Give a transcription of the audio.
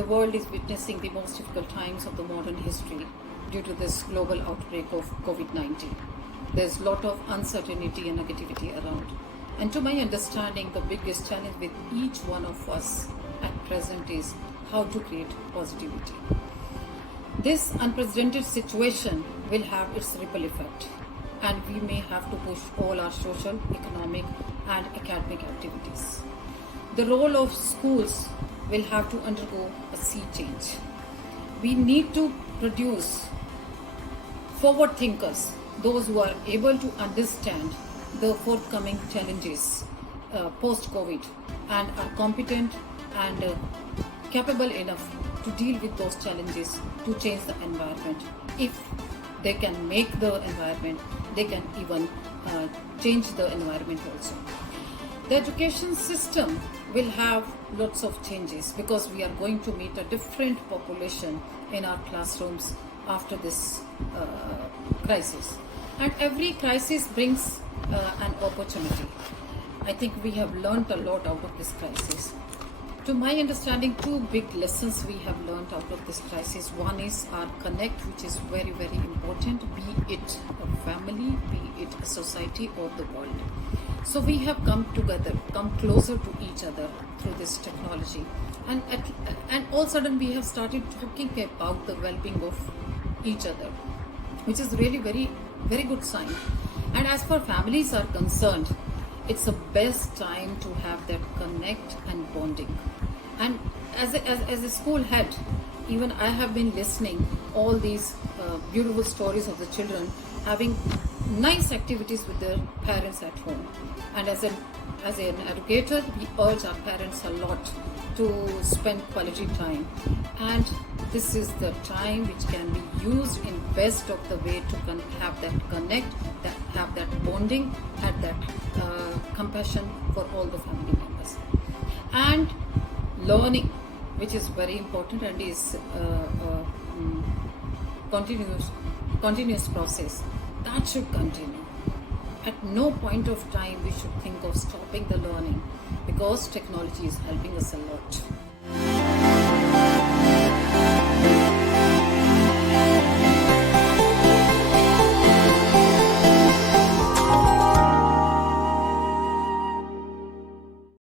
the world is witnessing the most difficult times of the modern history due to this global outbreak of Covid-19. There's a lot of uncertainty and negativity around. And to my understanding, the biggest challenge with each one of us at present is how to create positivity. This unprecedented situation will have its ripple effect, and we may have to push all our social, economic, and academic activities. The role of schools will have to undergo a sea change. We need to produce forward thinkers, those who are able to understand the forthcoming challenges post-COVID and are competent and capable enough to deal with those challenges to change the environment. If they can make the environment, they can even change the environment also. The education system will have lots of changes because we are going to meet a different population in our classrooms after this crisis. And every crisis brings an opportunity. I think we have learned a lot out of this crisis. To my understanding, two big lessons we have learned out of this crisis. One is our connect, which is very, very important, be it a family, be it a society or the world. So we have come together, come closer to each other through this technology. And all of a sudden we have started talking about the well-being of each other, which is really very, very good sign. And as far families are concerned, it's the best time to have that connect and bonding. And as a school head, even I have been listening all these beautiful stories of the children having nice activities with their parents at home. And as an educator, we urge our parents a lot to spend quality time. And this is the time which can be used in best of the way to have that connect, have that bonding, have that compassion for all the family members. And learning, which is very important and is continuous process, that should continue. At no point of time we should think of stopping the learning because technology is helping us a lot.